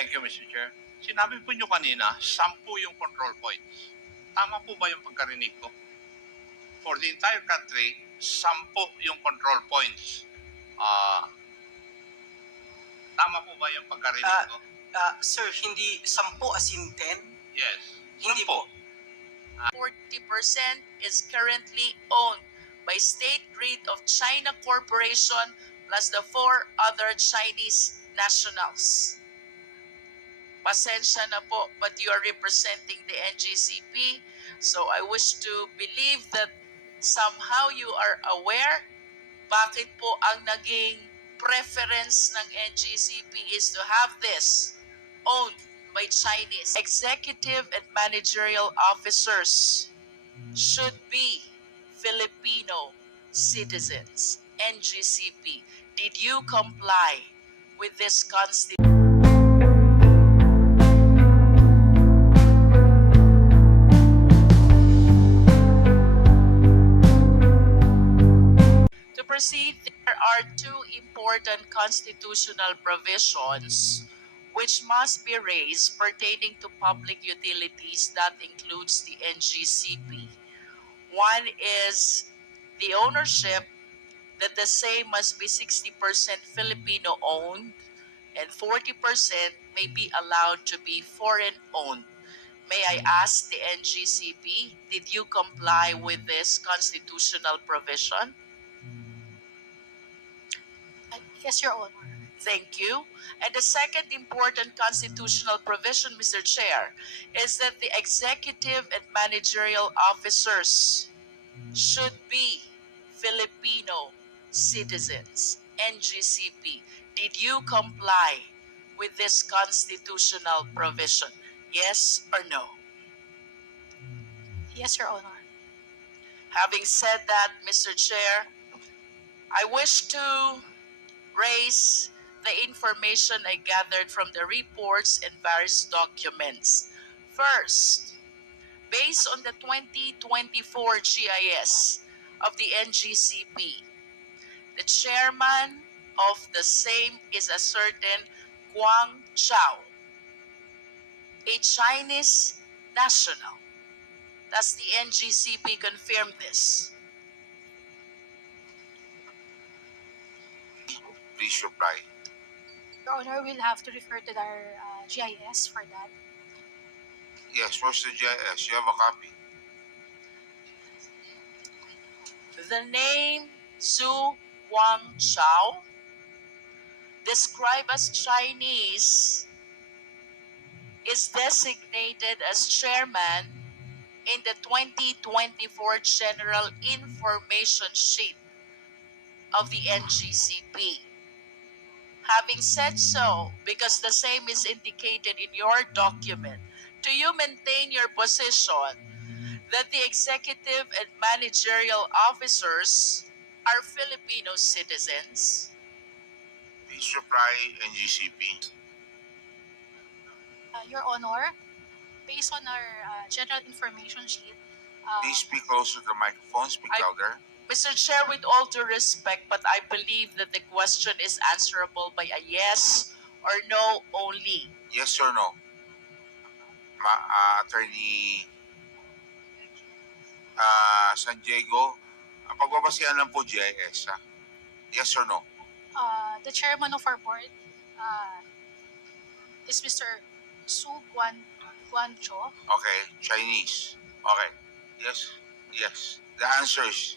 Thank you, Mr. Chair. Sinabi po nyo kanina, 10 yung control points. Tama po ba yung pagkarinig ko? For the entire country, 10 yung control points. Tama po ba yung pagkarinig ko? Sir, hindi 10 as in 10? Yes. Hindi po. 40% is currently owned by State Grid of China Corporation plus the 4 other Chinese nationals. Pasensya na po, but you are representing the NGCP, so I wish to believe that somehow you are aware bakit po ang naging preference ng NGCP is to have this owned by Chinese. Executive and managerial officers should be Filipino citizens. NGCP, did you comply with this constitution? To proceed, there are 2 important constitutional provisions which must be raised pertaining to public utilities. That includes the NGCP. One is the ownership, that the same must be 60% Filipino owned and 40% may be allowed to be foreign owned. May I ask the NGCP, did you comply with this constitutional provision? Yes, Your Honor. Thank you. And the second important constitutional provision, Mr. Chair, is that the executive and managerial officers should be Filipino citizens. NGCP, did you comply with this constitutional provision? Yes or no? Yes, Your Honor. Having said that, Mr. Chair, I wish to raise the information I gathered from the reports and various documents. First, based on the 2024 GIS of the NGCP, the chairman of the same is a certain Guang Chao, a Chinese national. Does the NGCP confirm this? Please reply. Your Honor, we'll have to refer to our GIS for that. Yes, where's the GIS? You have a copy. The name Su Guangchao, described as Chinese, is designated as chairman in the 2024 General Information Sheet of the NGCP. Having said so, because the same is indicated in your document, do you maintain your position that the executive and managerial officers are Filipino citizens? Please reply, NGCP. Your Honor, based on our general information sheet, Please speak closer to the microphone. Speak louder. Mr. Chair, with all due respect, but I believe that the question is answerable by a yes or no only. Yes or no? Attorney San Diego, ang pagbabasihan lang po GIS, ha? Yes or no? the chairman of our board is Mr. Su Guancho. Okay, Chinese. Okay. Yes. Yes. The answer is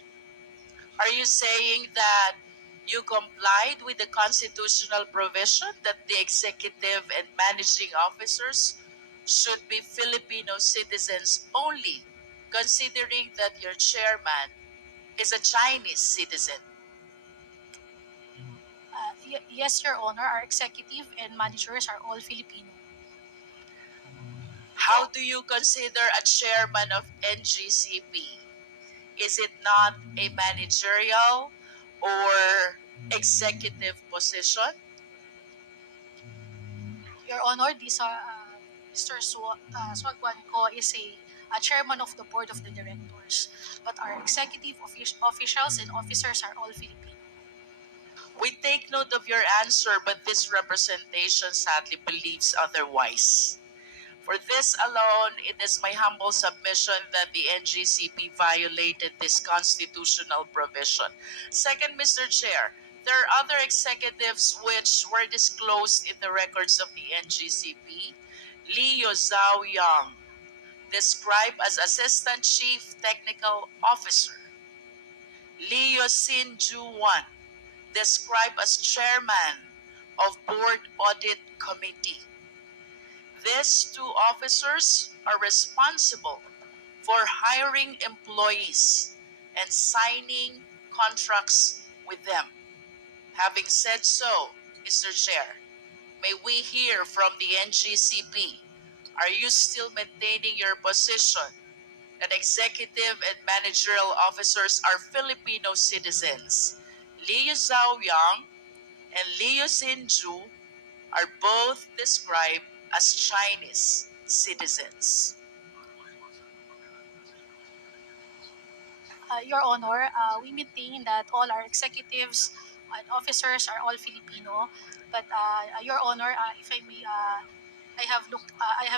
Are you saying that you complied with the constitutional provision that the executive and managing officers should be Filipino citizens only, considering that your chairman is a Chinese citizen? Yes, Your Honor, our executive and managers are all Filipino. How do you consider a chairman of NGCP? Is it not a managerial or executive position? Your Honor, Mr. Guancho is a chairman of the board of the directors, but our executive officials and officers are all Filipino. We take note of your answer, but this representation sadly believes otherwise. For this alone, it is my humble submission that the NGCP violated this constitutional provision. Second, Mr. Chair, there are other executives which were disclosed in the records of the NGCP. Leo Zhao Yang, described as Assistant Chief Technical Officer. Leo Sin Ju Wan, described as Chairman of Board Audit Committee. These two officers are responsible for hiring employees and signing contracts with them. Having said so, Mr. Chair, may we hear from the NGCP, are you still maintaining your position that executive and managerial officers are Filipino citizens? Liu Zhaoyang and Liu Xinju are both described as Chinese citizens. Your Honor, we maintain that all our executives and officers are all Filipino. But Your Honor, if I may, I have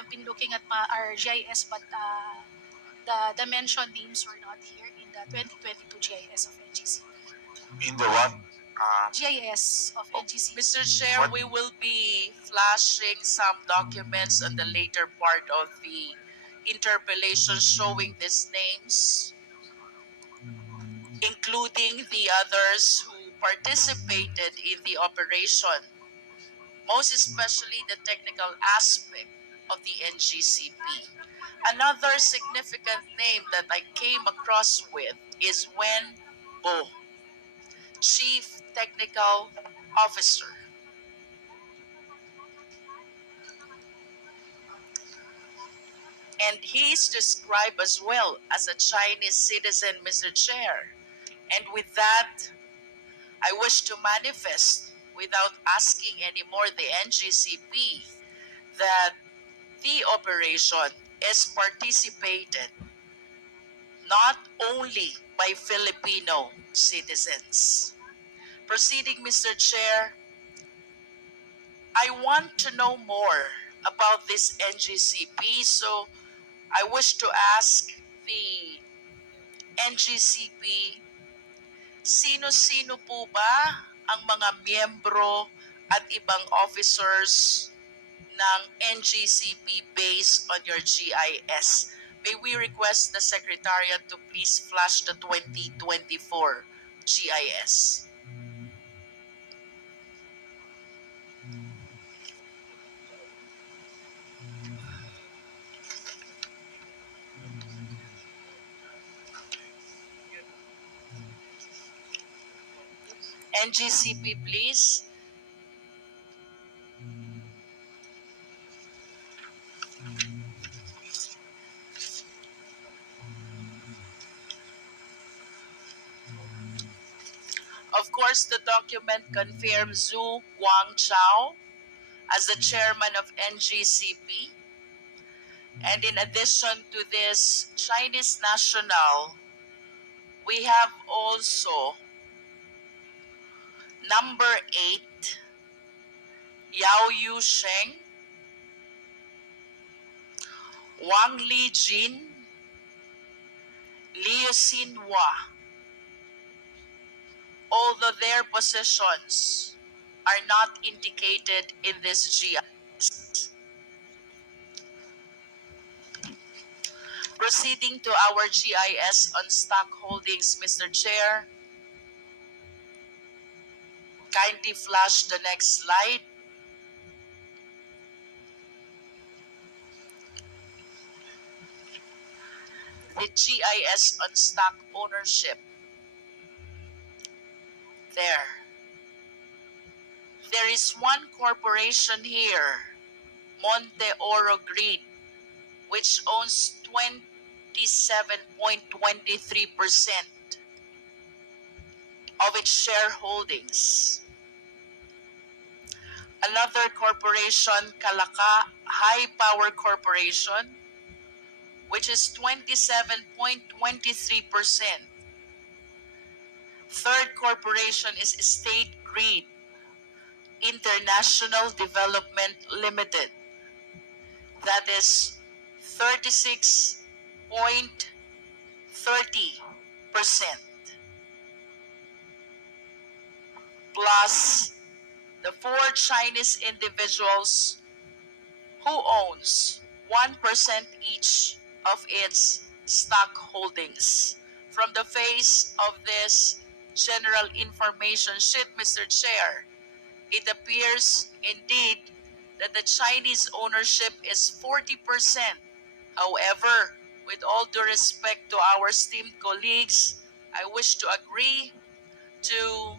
been looking at our GIS, but the mentioned names were not here in the 2022 GIS of NGCP. In the what? GIS of NGCP. Mr. Chair, we will be flashing some documents on the later part of the interpellation showing these names, including the others who participated in the operation, most especially the technical aspect of the NGCP. Another significant name that I came across with is Wen Bo, Chief Technical Officer. And he is described as well as a Chinese citizen, Mr. Chair. And with that, I wish to manifest, without asking anymore the NGCP, that the operation is participated not only by Filipino citizens. Proceeding, Mr. Chair, I want to know more about this NGCP, so I wish to ask the NGCP, sino-sino po ba ang mga miyembro at ibang officers ng NGCP based on your GIS? May we request the Secretariat to please flash the 2024 GIS. NGCP, please. Of course, the document confirms Zhu Guangchao as the chairman of NGCP. And in addition to this Chinese national, we have also number 8, Yao Yu Sheng, Wang Li Jin, Liu Xinhua. Although their positions are not indicated in this GIS. Proceeding to our GIS on stock holdings, Mr. Chair. Kindly flash the next slide. The GIS on stock ownership. There. There is one corporation here, Monte Oro Green, which owns 27.23% of its shareholdings. Another corporation, Kalaka High Power Corporation, which is 27.23%. Third corporation is State Reed International Development Limited. That is 36.30%, plus the 4 Chinese individuals who owns 1% each of its stock holdings. From the face of this general information sheet, Mr. Chair, it appears indeed that the Chinese ownership is 40%. However, with all due respect to our esteemed colleagues, I wish to agree to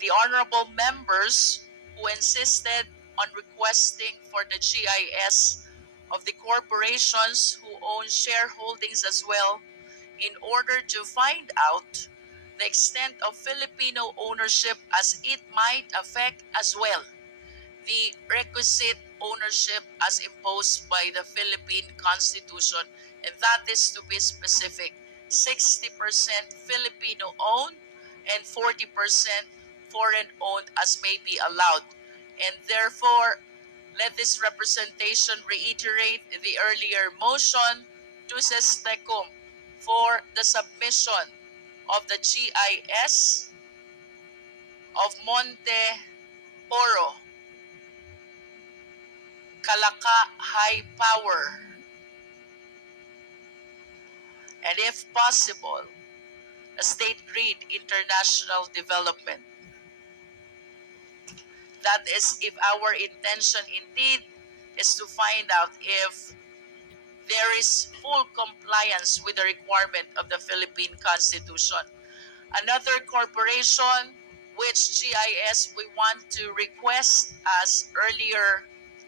the honorable members who insisted on requesting for the GIS of the corporations who own shareholdings as well, in order to find out the extent of Filipino ownership as it might affect as well the requisite ownership as imposed by the Philippine Constitution, and that is, to be specific, 60% Filipino owned and 40% foreign owned as may be allowed. And therefore, let this representation reiterate the earlier motion to Sestecum for the submission of the GIS of Monte Oro, Kalaka High Power, and if possible, a state grid international development. That is, if our intention indeed is to find out if there is full compliance with the requirement of the Philippine Constitution. Another corporation which GIS we want to request as earlier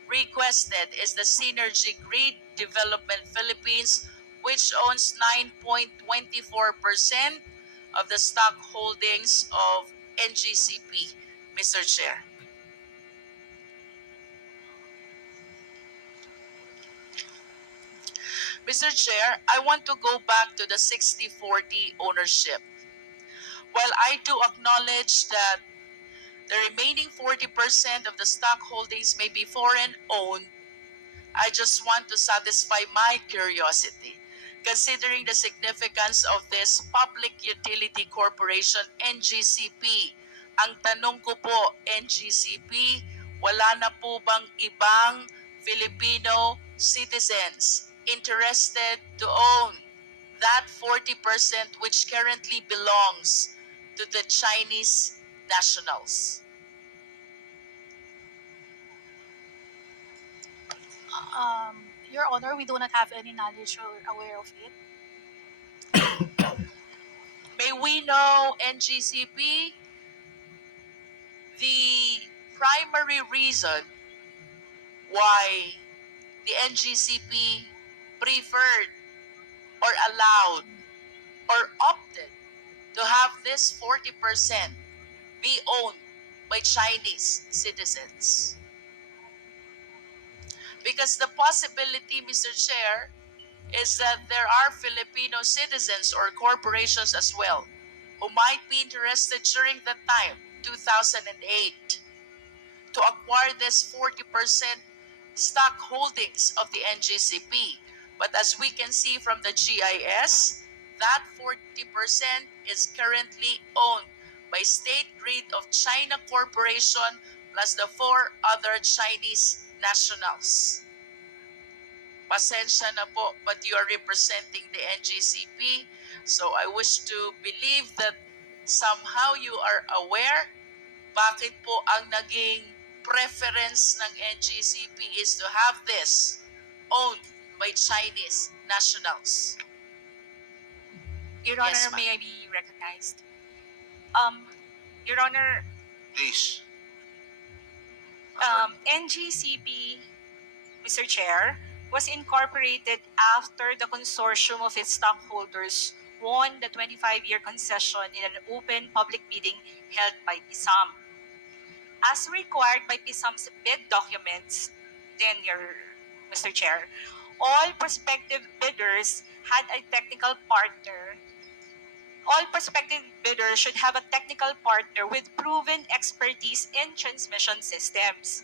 requested is the Synergy Grid Development Philippines, which owns 9.24% of the stock holdings of NGCP. Mr. Chair. Mr. Chair, I want to go back to the 60-40 ownership. While I do acknowledge that the remaining 40% of the stock holdings may be foreign owned, I just want to satisfy my curiosity. Considering the significance of this Public Utility Corporation, NGCP, ang tanong ko po, NGCP, wala na po bang ibang Filipino citizens interested to own that 40% which currently belongs to the Chinese nationals? Your Honor, we do not have any knowledge or aware of it. May we know, NGCP, the primary reason why the NGCP preferred or allowed or opted to have this 40% be owned by Chinese citizens? Because the possibility, Mr. Chair, is that there are Filipino citizens or corporations as well who might be interested during that time, 2008, to acquire this 40% stock holdings of the NGCP. But as we can see from the GIS, that 40% is currently owned by State Grid of China Corporation plus the 4 other Chinese nationals. Pasensya na po, but you are representing the NGCP. So I wish to believe that somehow you are aware bakit po ang naging preference ng NGCP is to have this owned by Chinese nationals. Your Honor, Yes, ma'am. may I be recognized? Your Honor, Please. NGCP, Mr. Chair, was incorporated after the consortium of its stockholders won the 25-year concession in an open public meeting held by PISAM. As required by PISAM's bid documents, then, Mr. Chair, all prospective bidders had a technical partner all prospective bidders should have a technical partner with proven expertise in transmission systems.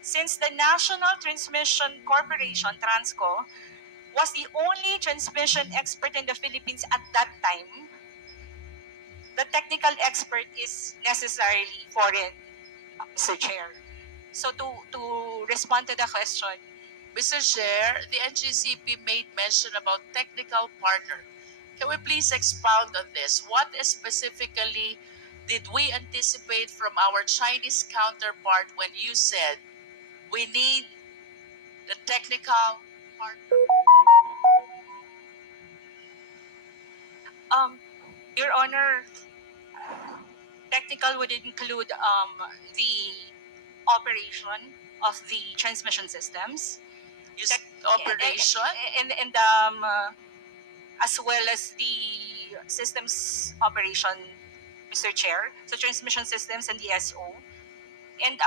Since the National Transmission Corporation, Transco, was the only transmission expert in the Philippines at that time, the technical expert is necessarily foreign, Mr. Chair. So to respond to the question, Mr. Chair, the NGCP made mention about technical partner. Can we please expound on this? What specifically did we anticipate from our Chinese counterpart when you said we need the technical partner? Your Honor, technical would include the operation of the transmission systems, You said operation? and as well as the systems operation, Mr. Chair, so transmission systems and the SO. And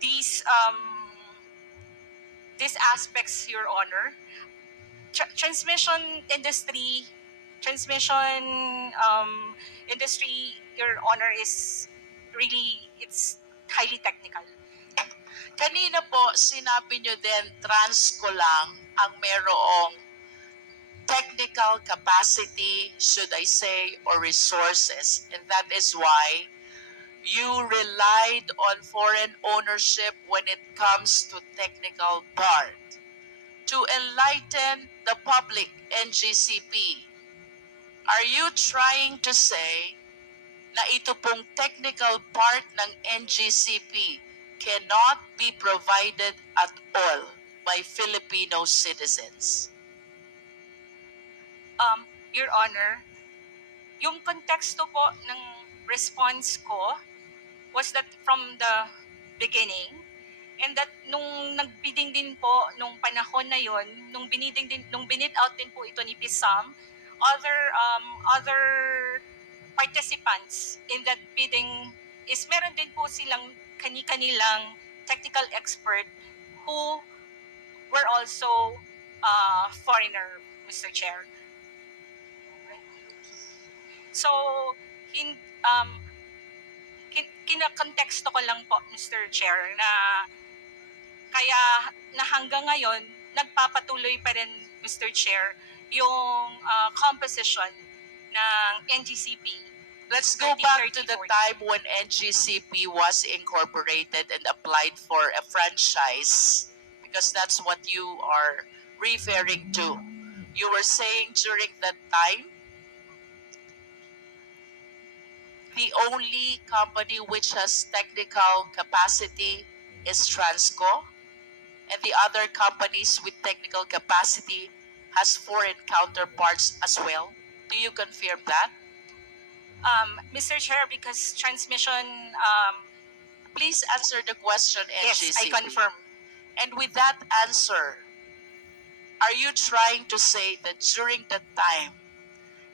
these these aspects, Your Honor, transmission industry, Your Honor, is really, it's highly technical. Kanina po, sinabi nyo din, Transco lang ang merong technical capacity, should I say, or resources. And that is why you relied on foreign ownership when it comes to technical part. To enlighten the public, NGCP, are you trying to say na ito pong technical part ng NGCP cannot be provided at all by Filipino citizens? Your Honor, yung konteksto po ng response ko was that from the beginning, and that nung nagbidding din po nung panahon na yon, nung binid out din po ito ni PISAM, other participants in that bidding is meron din po silang kani-kanilang technical expert who were also foreigner, Mr. Chair. So, kinakonteksto ko lang po, Mr. Chair, na kaya na hanggang ngayon, nagpapatuloy pa rin, Mr. Chair, yung composition ng NGCP. Let's go back to the time when NGCP was incorporated and applied for a franchise, because that's what you are referring to. You were saying during that time, the only company which has technical capacity is Transco, and the other companies with technical capacity has foreign counterparts as well. Do you confirm that? Mr. Chair, because transmission, Please answer the question, NGCP. yes, I confirm. And with that answer, are you trying to say that during that time,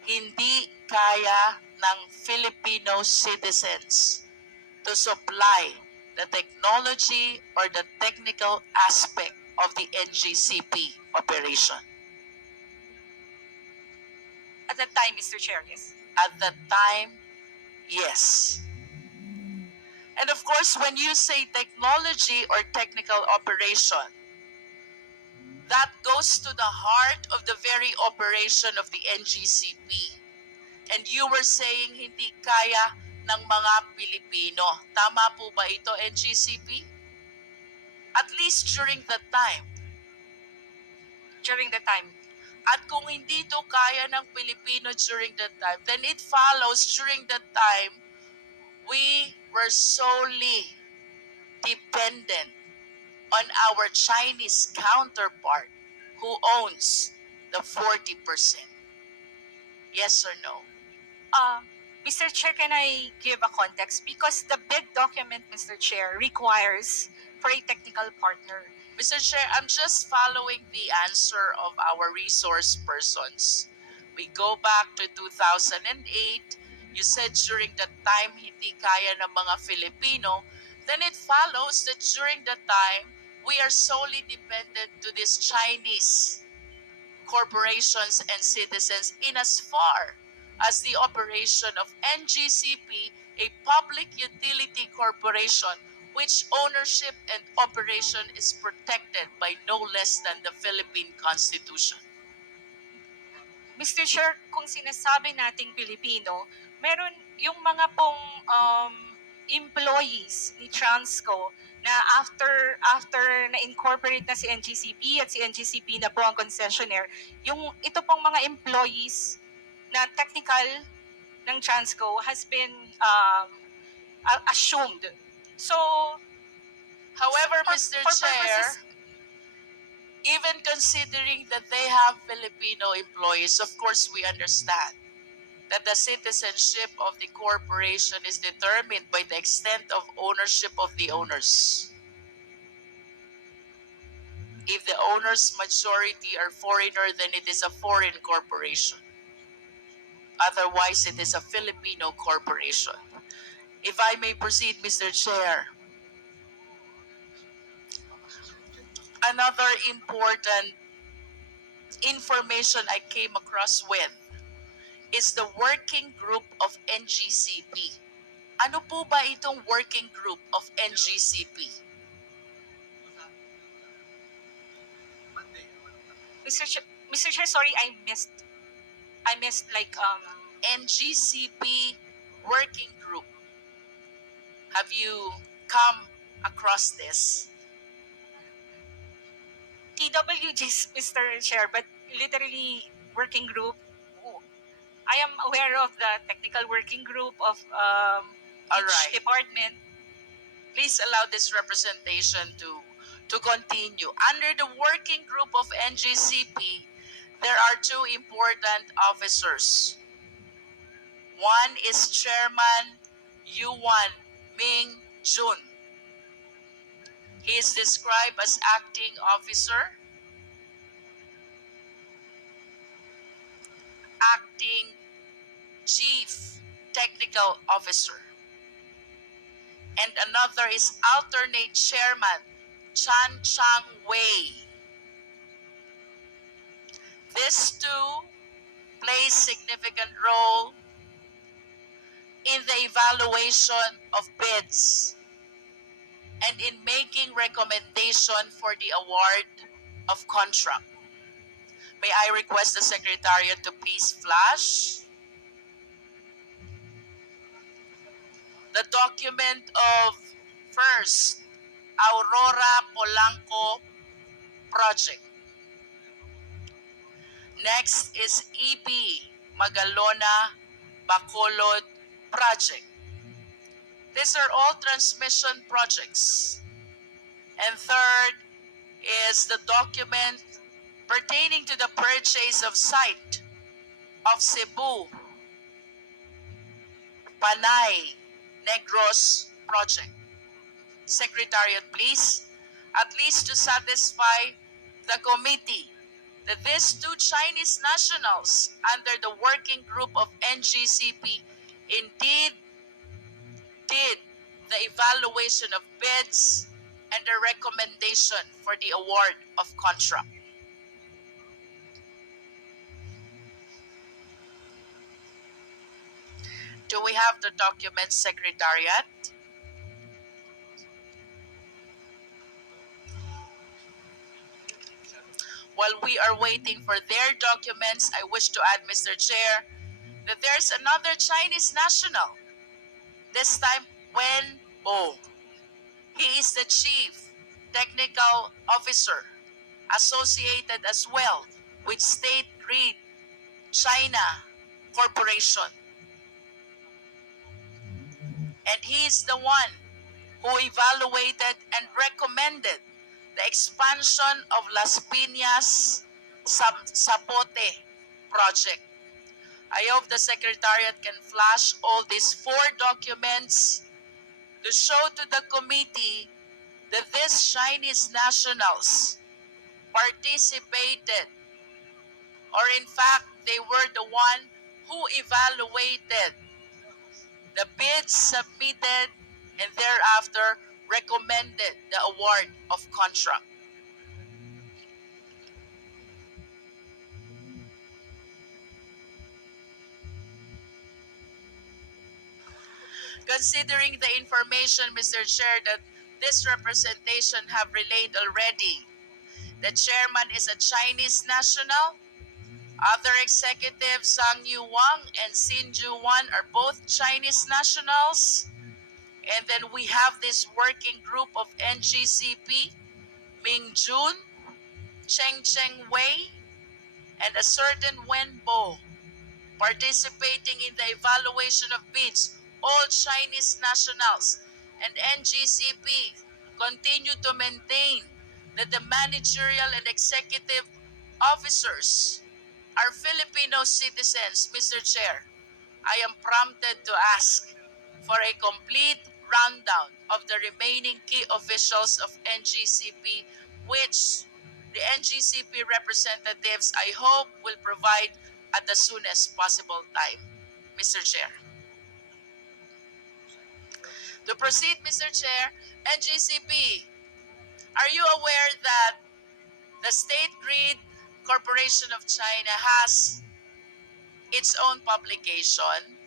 hindi kaya ng Filipino citizens to supply the technology or the technical aspect of the NGCP operation? At that time, Mr. Chair, yes. At that time, yes. And of course, when you say technology or technical operation, that goes to the heart of the very operation of the NGCP. And you were saying hindi kaya ng mga Pilipino. Tama po ba ito, NGCP? At least during that time. During the time. At kung hindi ito kaya ng Pilipino during that time, then it follows during that time, we were solely dependent on our Chinese counterpart who owns the 40%. Yes or no? Mr. Chair, can I give a context? Because the bid document, Mr. Chair, requires for a technical partner. Mr. Chair, I'm just following the answer of our resource persons. We go back to 2008. You said during that time, hindi kaya ng mga Filipino. Then it follows that during that time, we are solely dependent to this Chinese corporations and citizens in as far as the operation of NGCP, a public utility corporation which ownership and operation is protected by no less than the Philippine Constitution. Mr. Chair, kung sinasabi nating Pilipino, meron yung mga pong employees ni Transco na after na-incorporate na si NGCP at si NGCP na po ang concessionaire, yung ito pong mga employees na technical ng Transco has been assumed. So, However, for Mr. purposes, Chair, even considering that they have Filipino employees, of course we understand that the citizenship of the corporation is determined by the extent of ownership of the owners. If the owners' majority are foreigner, then it is a foreign corporation. Otherwise, it is a Filipino corporation. If I may proceed, Mr. Chair, another important information I came across with is the working group of NGCP. Ano po ba itong working group of NGCP? Mr. Chair, sorry, I missed like NGCP working group. Have you come across this? TWGs, Mr. Chair, but literally working group. I am aware of the technical working group of each Alright. department. Please allow this representation to continue. Under the working group of NGCP, there are two important officers. One is Chairman Yuan Ming Jun. He is described as acting officer, acting chief technical officer. And another is alternate chairman, Chan Chang Wei. These two play significant role in the evaluation of bids and in making recommendation for the award of contract. May I request the Secretariat to please flash the document of first Aurora Polanco project. Next is EB Magalona Bacolod project. These are all transmission projects. And third is the document pertaining to the purchase of site of Cebu Panay Negros project. Secretariat, please, at least to satisfy the committee that these two Chinese nationals under the working group of NGCP indeed did the evaluation of bids and the recommendation for the award of contract. Do we have the document, Secretariat? While we are waiting for their documents, I wish to add, Mr. Chair, that there's another Chinese national, this time Wen Bo. He is the chief technical officer associated as well with State Grid China Corporation. And he is the one who evaluated and recommended the expansion of Las Piñas Zapote project. I hope the Secretariat can flash all these four documents to show to the committee that these Chinese nationals participated, or in fact, they were the one who evaluated the bids submitted and thereafter recommended the award of contract. Considering the information, Mr. Chair, that this representation have relayed already, the chairman is a Chinese national. Other executives, Sang Yu Wang and Xin Ju Wan, are both Chinese nationals. And then we have this working group of NGCP, Ming Jun, Cheng Wei, and a certain Wen Bo, participating in the evaluation of bids, all Chinese nationals. And NGCP continue to maintain that the managerial and executive officers are Filipino citizens. Mr. Chair, I am prompted to ask for a complete rundown of the remaining key officials of NGCP, which the NGCP representatives, I hope, will provide at the soonest possible time. Mr. Chair. To proceed, Mr. Chair, NGCP, are you aware that the State Grid Corporation of China has its own publication?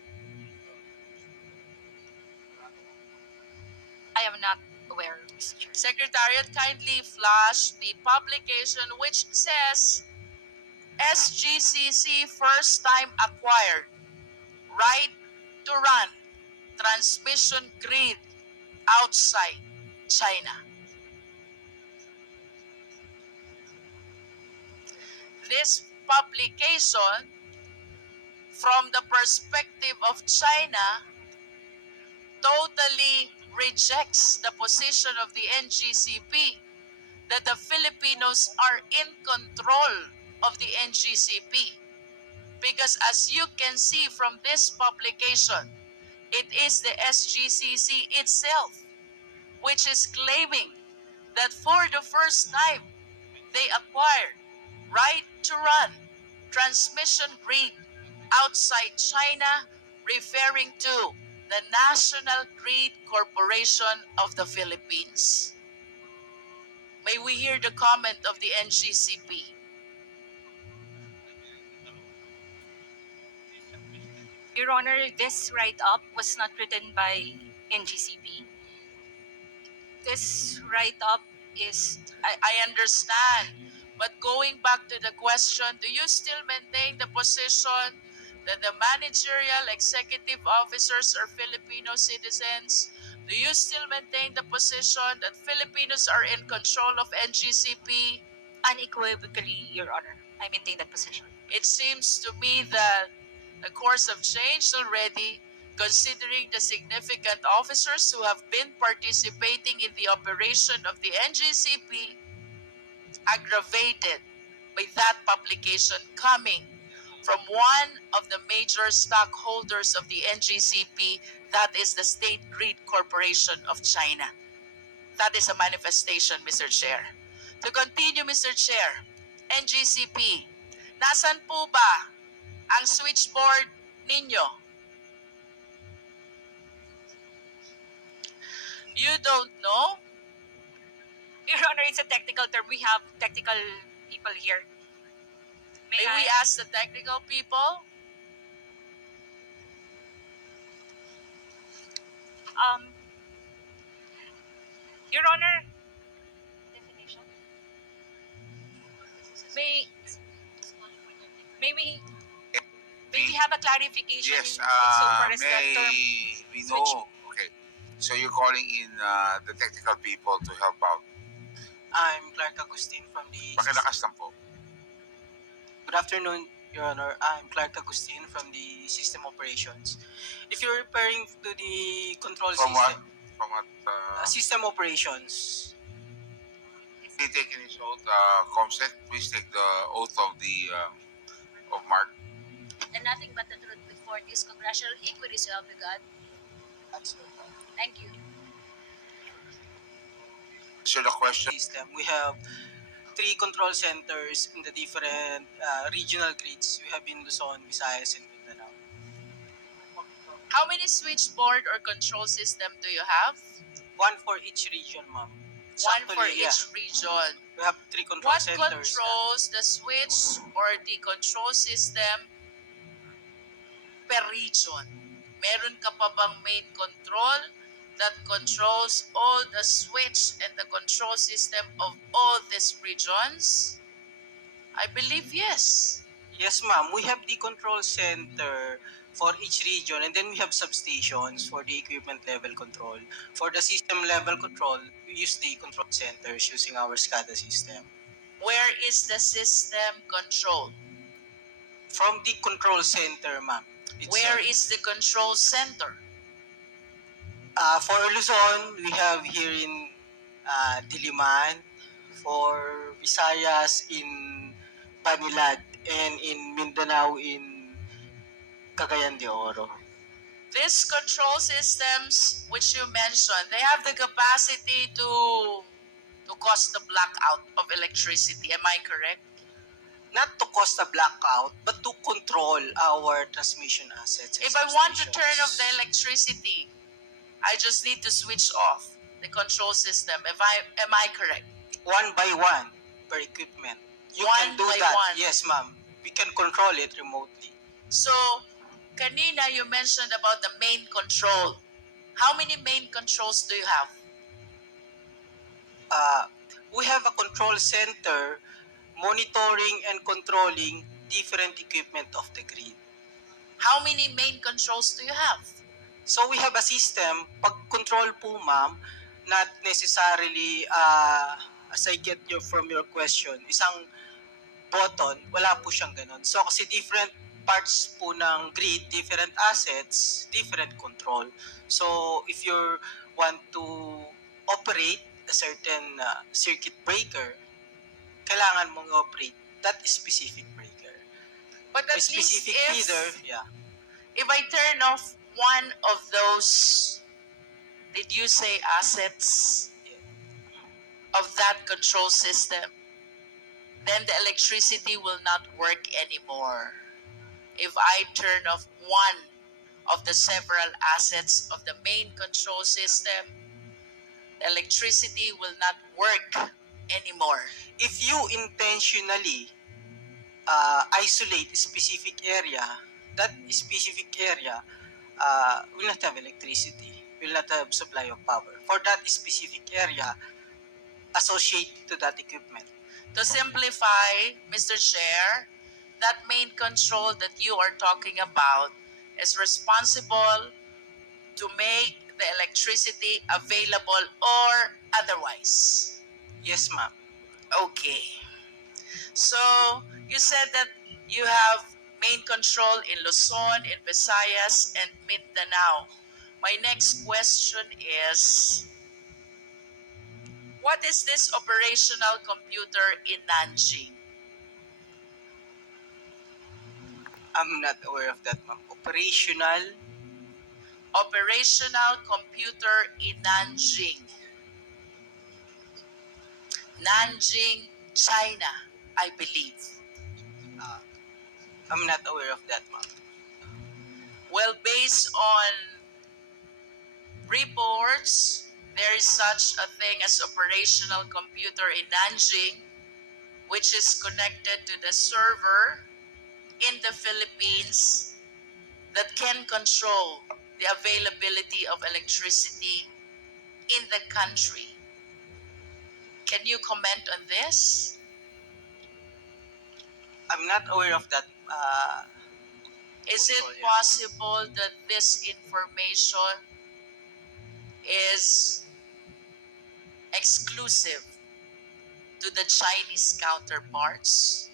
I am not aware, Mr. Chair. Secretariat, kindly flash the publication which says SGCC first time acquired right to run transmission grid outside China. This publication, from the perspective of China, totally rejects the position of the NGCP that the Filipinos are in control of the NGCP. Because as you can see from this publication, it is the SGCC itself which is claiming that for the first time they acquired right to run transmission grid outside China, referring to the National Grid Corporation of the Philippines. May we hear the comment of the NGCP? Your Honor, this write-up was not written by NGCP. This write-up is I understand. But going back to the question, do you still maintain the position that the managerial executive officers are Filipino citizens? Do you still maintain the position that Filipinos are in control of NGCP? unequivocally, Your Honor. I maintain that position. It seems to me that the course have changed already, considering the significant officers who have been participating in the operation of the NGCP, aggravated by that publication coming from one of the major stockholders of the NGCP, that is the State Grid Corporation of China. That is a manifestation, Mr. Chair. To continue, Mr. Chair, NGCP, nasan po ba ang switchboard ninyo? You don't know? Your Honor, it's a technical term. We have technical people here. May we ask the technical people? Your Honor, definition. May we have a clarification Yes, insofar as that term? we know. Okay, so you're calling in the technical people to help out. I'm Clark Agustin from the... Pakilakas lang po. Good afternoon, Your Honor. I'm Clark Agustin from the System Operations. If you're referring to the control From what? system, From what? System Operations, He taking his oath, Comsec, please take the oath of the of Mark. And nothing but the truth before this congressional inquiry, so help you God. Thank you. So the question, system, we have 3 control centers in the different regional grids. We have in Luzon, Visayas, and Mindanao. How many switchboard or control system do you have? 1 for each region, ma'am. It's One for actually, each region. We have 3 control What centers. controls the switch or the control system per region? Meron ka pa bang main control that controls all the switch and the control system of all these regions? I believe yes. Yes, ma'am. We have the control center for each region, and then we have substations for the equipment level control. For the system level control, we use the control centers using our SCADA system. Where is the system control? From the control center, ma'am. Where is the control center? For Luzon, we have here in Diliman. For Visayas in Banilad, and in Mindanao in Cagayan de Oro. These control systems which you mentioned, they have the capacity to cause the blackout of electricity. Am I correct? Not to cause a blackout, but to control our transmission assets. If I want to turn off the electricity, I just need to switch off the control system. Am I correct? One by one per equipment. You can One do by that. one. Yes, ma'am. We can control it remotely. So, kanina you mentioned about the main control. How many main controls do you have? We have a control center monitoring and controlling different equipment of the grid. How many main controls do you have? So we have a system, pag control po ma'am, not necessarily, as I get from your question, isang button, wala po siyang ganun. So kasi different parts po ng grid, different assets, different control. So if you want to operate a certain circuit breaker, kailangan mong operate that specific breaker. But at A specific least feeder, yeah. if I turn off one of those, did you say assets of that control system, then the electricity will not work anymore. If I turn off one of the several assets of the main control system, the electricity will not work anymore. If you intentionally isolate a specific area, that specific area will not have electricity, will not have supply of power for that specific area associated to that equipment. To simplify, Mr. Chair, that main control that you are talking about is responsible to make the electricity available or otherwise. Yes, ma'am. Okay. So, you said that you have main control in Luzon, in Visayas, and Mindanao. My next question is, what is this operational computer in Nanjing? I'm not aware of that, ma'am. Operational computer in Nanjing. Nanjing, China, I believe. I'm not aware of that, ma'am. Well, based on reports, there is such a thing as operational computer in Nanjing, which is connected to the server in the Philippines that can control the availability of electricity in the country. Can you comment on this? I'm not aware of that. Is it Control, yeah. possible that this information is exclusive to the Chinese counterparts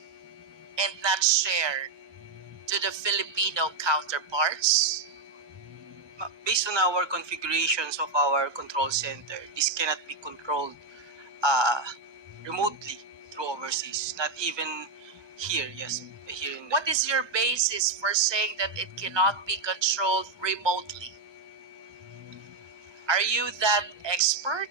and not shared to the Filipino counterparts? Based on our configurations of our control center, this cannot be controlled remotely through overseas. Not even here, yes, here in. What is your basis for saying that it cannot be controlled remotely? Are you that expert?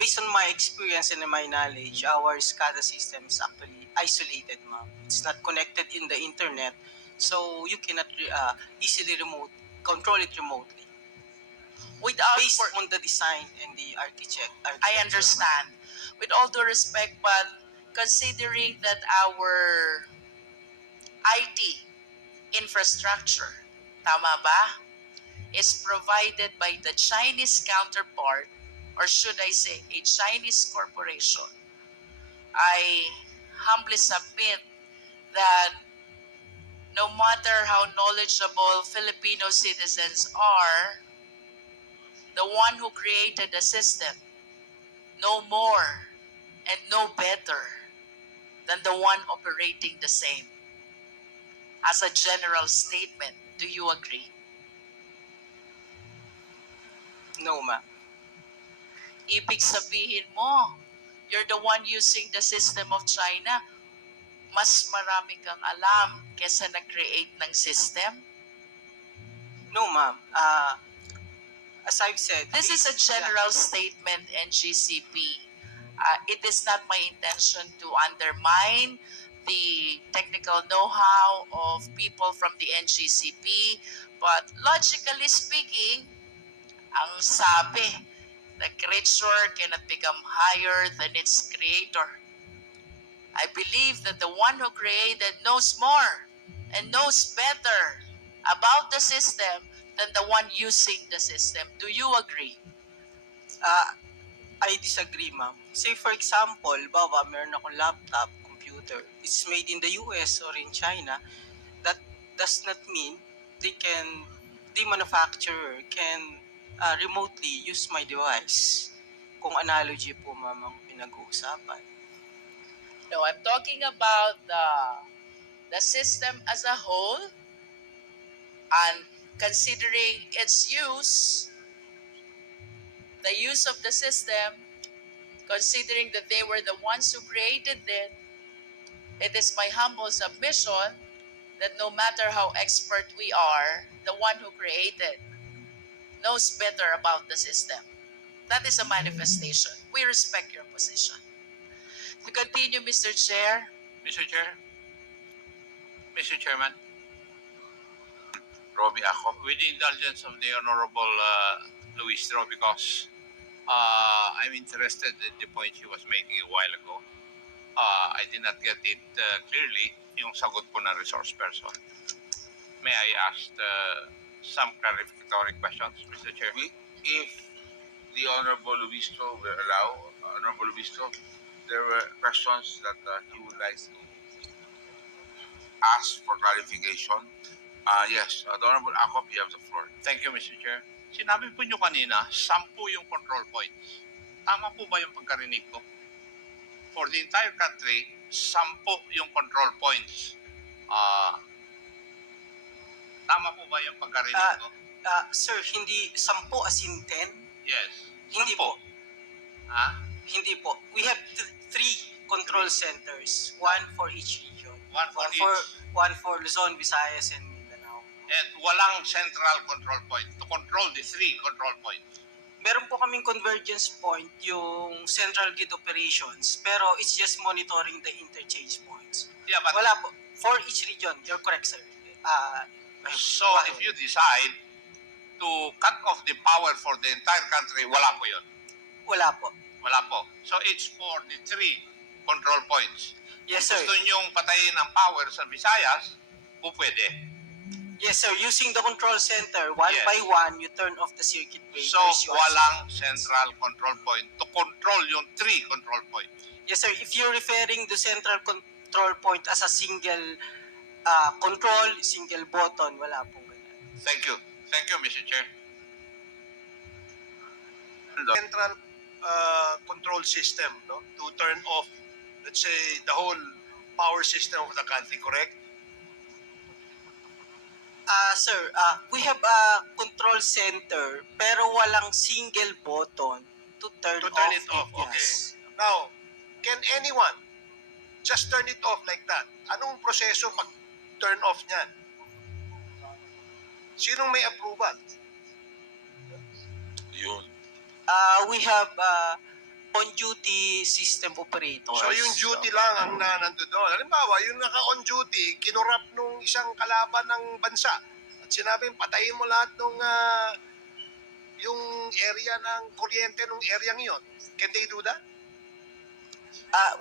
Based on my experience and my knowledge, our SCADA system is actually isolated, ma'am. It's not connected in the internet, so you cannot easily control it remotely. Without Based on the design and the architecture. I understand. With all due respect, but considering that our IT infrastructure tama ba, is provided by the Chinese counterpart, or should I say a Chinese corporation, I humbly submit that no matter how knowledgeable Filipino citizens are, the one who created the system no more and no better than the one operating the same. As a general statement, do you agree? No, ma'am. Ibig sabihin mo, you're the one using the system of China. Mas marami kang alam kesa nag-create ng system? No, ma'am. As I've said, This is a general statement, NGCP. It is not my intention to undermine the technical know-how of people from the NGCP, but logically speaking, ang sabi, the creature cannot become higher than its creator. I believe that the one who created knows more and knows better about the system than the one using the system. Do you agree? I disagree, ma'am. Say for example, bawa meron akong laptop, computer. It's made in the US or in China. That does not mean the manufacturer can remotely use my device. Kung analogy po, ma'am, ang pinag-uusapan. No, I'm talking about the system as a whole, and considering its use, the use of the system, considering that they were the ones who created it is my humble submission that no matter how expert we are, the one who created knows better about the system. That is a manifestation. We respect your position. To continue, Mr. Chair. Mr. Chair, Mr. Chairman, Robbie Ako, with the indulgence of the Honorable Luis Ro, because I'm interested in the point she was making a while ago. I did not get it clearly, yung sagot po ng resource person. May I ask some clarificatory questions, Mr. Chair? If the Honorable Luistro will allow, Honorable Luistro, there were questions that he would like to ask for clarification. Yes, the Honorable Akop, you have the floor. Thank you, Mr. Chair. Sinabi po nyo kanina, 10 yung control points. Tama po ba yung pagkarinig ko? For the entire country, 10 yung control points. Tama po ba yung pagkarinig ko? Sir, hindi 10 as in 10? Yes. Hindi 10. po. Ha? Hindi po. We have 3 control centers, one for each region. One for each. One for Luzon, Visayas, and Mindanao. And walang central control point to control the 3 control points. Meron po kaming convergence point, yung central grid operations, pero it's just monitoring the interchange points. Yeah, but Wala po. For each region, you're correct, sir. so if you decide to cut off the power for the entire country, wala po yun. Wala po. Wala po. So it's for the 3 control points. Yes, Kung sir. gusto nyong patayin ang power sa Visayas, po pwede. Yes, sir. Using the control center, one Yes. by one, you turn off the circuit breakers. So you walang central control point to control yung 3 control points. Yes, sir. If you're referring to central control point as a single control, single button, wala pong ganun. Thank you. Thank you, Mr. Chair. Central control system, no, to turn off, let's say, the whole power system of the country, correct? Sir, we have a control center pero walang single button to turn it off, Yes. Now, can anyone just turn it off like that? Anong proseso pag turn off niyan? Sinong may approval? Yun. We have on-duty system operators. So yung duty lang ang nandun doon. Halimbawa, yung naka-on duty, kinurap nung isang kalaban ng bansa. At sinabing, patayin mo lahat nung yung area ng kuryente nung area ngayon. Can they do that?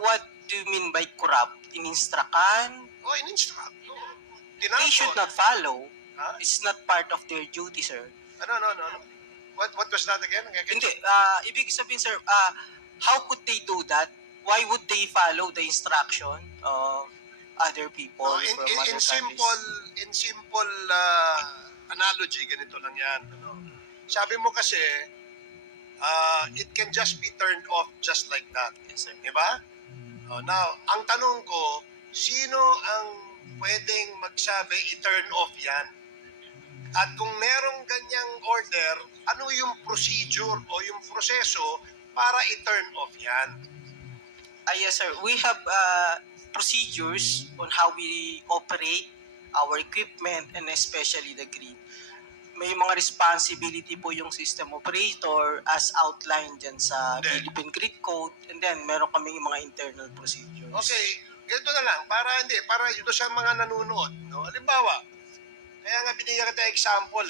What do you mean by corrupt? In-instruct? O, in-instruct. No. They should not follow. It's not part of their duty, sir. No. What was that again? Hindi, ibig sabihin, sir, how could they do that? Why would they follow the instruction of other people No, from other in countries? simple analogy, ganito lang yan. Ano? Sabi mo kasi, it can just be turned off just like that. Yes, sir. Diba? Now, ang tanong ko, sino ang pwedeng magsabi i-turn off yan? At kung merong ganyang order, ano yung procedure o yung proseso para i-turn off yan? Yes, sir. We have procedures on how we operate our equipment and especially the grid. May mga responsibility po yung system operator as outlined dyan sa Hindi. Philippine Grid Code, and then meron kaming mga internal procedures. Okay, ganito na lang, para ito sa mga nanonood. No? Halimbawa, kaya nga binigyan kita example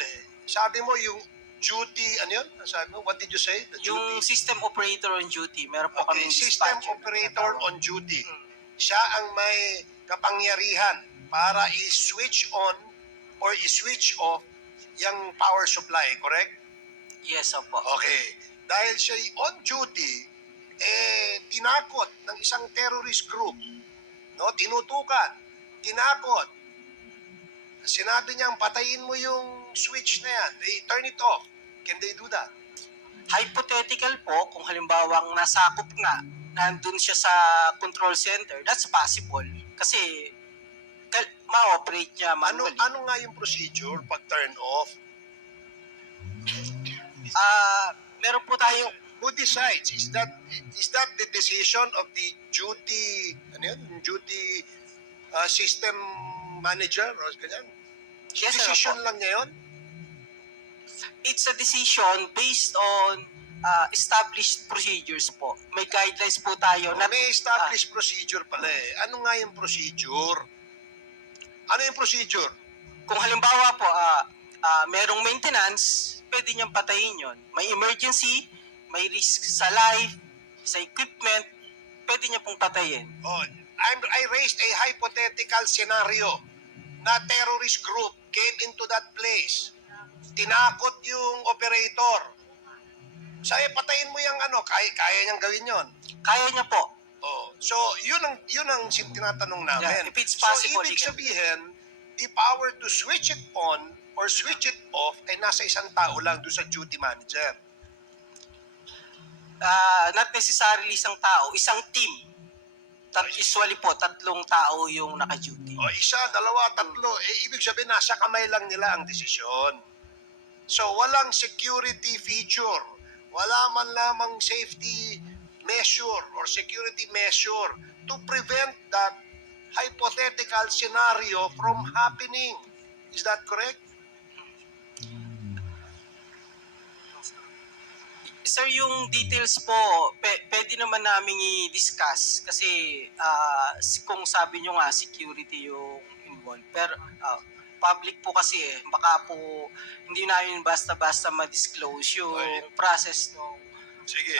Sabi mo yung duty, ano yun? Sabi mo, what did you say? The duty? Yung system operator on duty, meron po Okay, kaming system dispatcher na operator tinatawag. on duty. Siya ang may kapangyarihan para i-switch on or i-switch off yung power supply, correct? Yes, opo. Okay. Dahil siya on duty, tinakot ng isang terrorist group. No? Tinutukan. Tinakot. Sinabi niyang patayin mo yung switch na yan. They turn it off. Can they do that? Hypothetical po, kung halimbawang nasakop nga, nandun siya sa control center, that's possible. Kasi ma-operate niya manually. Ano nga yung procedure pag turn off? Meron po tayong Who decides? Is that the decision of the duty duty system manager or ganyan? Yes, sir, Decision opo. lang niya yun? It's a decision based on established procedures po. May guidelines po tayo. May established procedure pala Ano nga yung procedure? Ano yung procedure? Kung halimbawa po, merong maintenance, pwede niyang patayin yon. May emergency, may risk sa life, sa equipment, pwede niya pong patayin. I raised a hypothetical scenario na terrorist group came into that place. Tinakot yung operator. Sabi, patayin mo yung kaya niyang gawin yon. Kaya niya po. So, yun ang tinatanong namin. Yeah, if it's possible, so, ibig sabihin, the power to switch it on or switch it off ay nasa isang tao lang doon sa duty manager. Not necessarily isang tao, isang team. Usually po, 3 tao yung naka-duty. Isa, dalawa, tatlo. Ibig sabihin, nasa kamay lang nila ang desisyon. So, walang security feature. Wala man lamang safety measure or security measure to prevent that hypothetical scenario from happening. Is that correct? Sir, yung details po, pwede naman namin i-discuss kasi kung sabi nyo nga, security yung involved. Pero public po kasi baka po hindi namin basta-basta ma-disclose yung process ng Sige,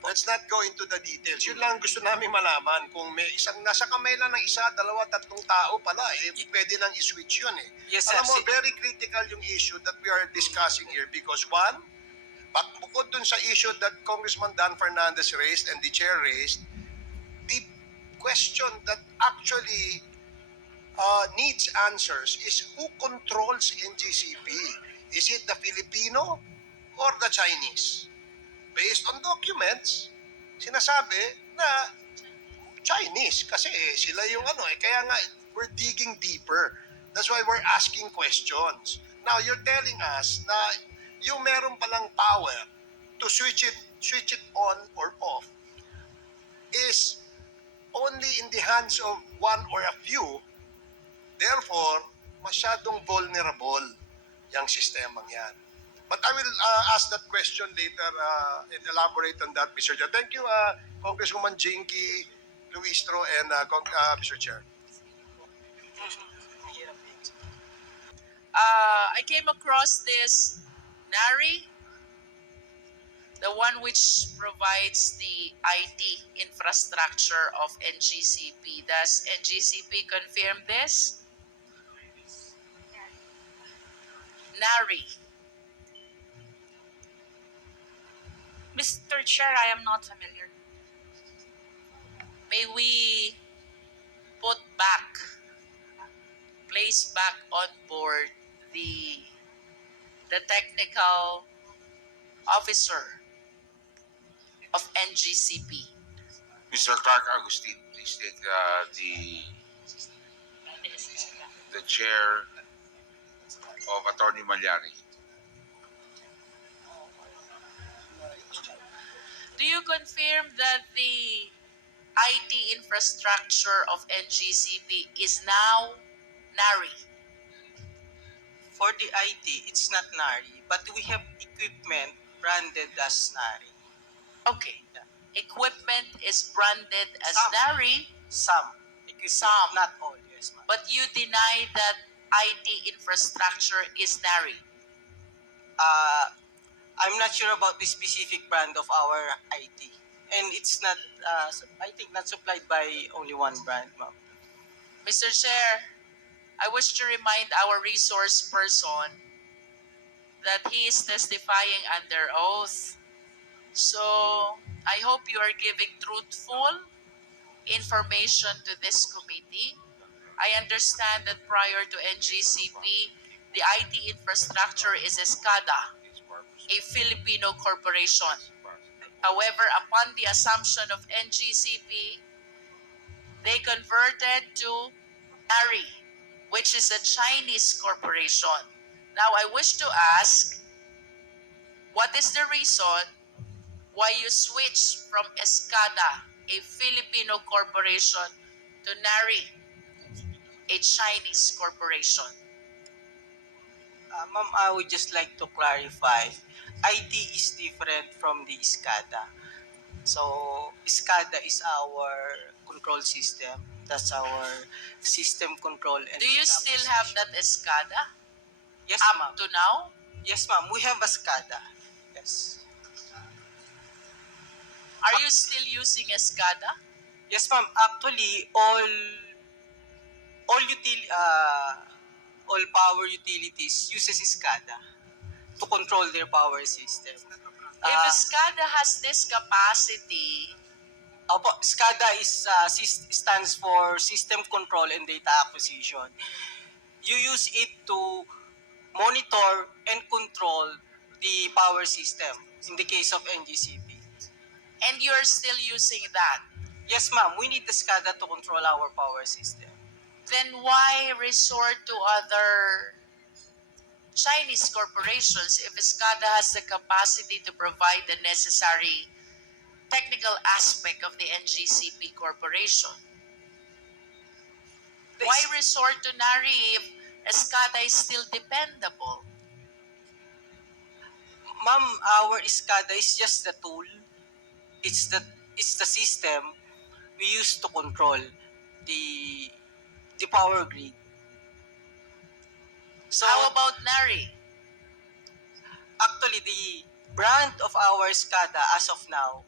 let's not go into the details. Yun lang gusto namin malaman. Kung may isang nasa kamay lang ng isa, dalawa, 3 tao pala, pwede nang i-switch yun Yes, sir. Alam mo, very critical yung issue that we are discussing here because one, bukod dun sa issue that Congressman Dan Fernandez raised and the chair raised, the question that actually needs answers is who controls NGCP? Is it the Filipino or the Chinese? Based on documents, sinasabi na Chinese kasi sila yung kaya nga we're digging deeper. That's why we're asking questions. Now you're telling us na yung meron palang power to switch it on or off is only in the hands of one or a few. Therefore, masyadong vulnerable yung sistemang yan. But I will ask that question later and elaborate on that, Mr. Chair. Thank you, Congresswoman Jinky Luistro and Mr. Chair. I came across this NARI, the one which provides the IT infrastructure of NGCP. Does NGCP confirm this? NARI? Mr. Chair, I am not familiar. May we put back, place back on board the technical officer of NGCP. Mr. Clark Agustin, please take the chair of Attorney Malyari. Do you confirm that the IT infrastructure of NGCP is now NARI? For the IT, it's not NARI, but we have equipment branded as NARI. Okay. Equipment is branded as Some. NARI, Some equipment, Some. not all, yes, ma'am. but you deny that IT infrastructure is NARI. I'm not sure about the specific brand of our IT. And it's not, I think, not supplied by only one brand, ma'am. Mr. Chair, I wish to remind our resource person that he is testifying under oath. So, I hope you are giving truthful information to this committee. I understand that prior to NGCP, the IT infrastructure is ESCADA, a Filipino corporation. However, upon the assumption of NGCP, they converted to NARI, which is a Chinese corporation. Now, I wish to ask, what is the reason why you switched from ESCADA, a Filipino corporation, to NARI, a Chinese corporation? Ma'am, I would just like to clarify, IT is different from the SCADA. So, SCADA is our control system. That's our system control. And Do you data still have acquisition. that ESCADA Yes, up ma'am. to now? Yes, ma'am. We have a SCADA. Yes. Are you still using ESCADA? Yes, ma'am. Actually, all power utilities uses SCADA to control their power system. If ESCADA has this capacity, SCADA stands for System Control and Data Acquisition. You use it to monitor and control the power system in the case of NGCP. and you're still using that, Yes, ma'am. We need the SCADA to control our power system. then why resort to other Chinese corporations if ESCADA has the capacity to provide the necessary technical aspect of the NGCP corporation? Why resort to NARI if ESCADA is still dependable? Ma'am, our SCADA is just the tool. It's the system we use to control the power grid. So How about NARI? actually the brand of our SCADA as of now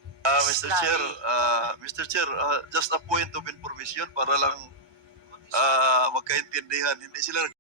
is Mr. NARI. Chair, just a point of information para lang magkaintindihan. Hindi sila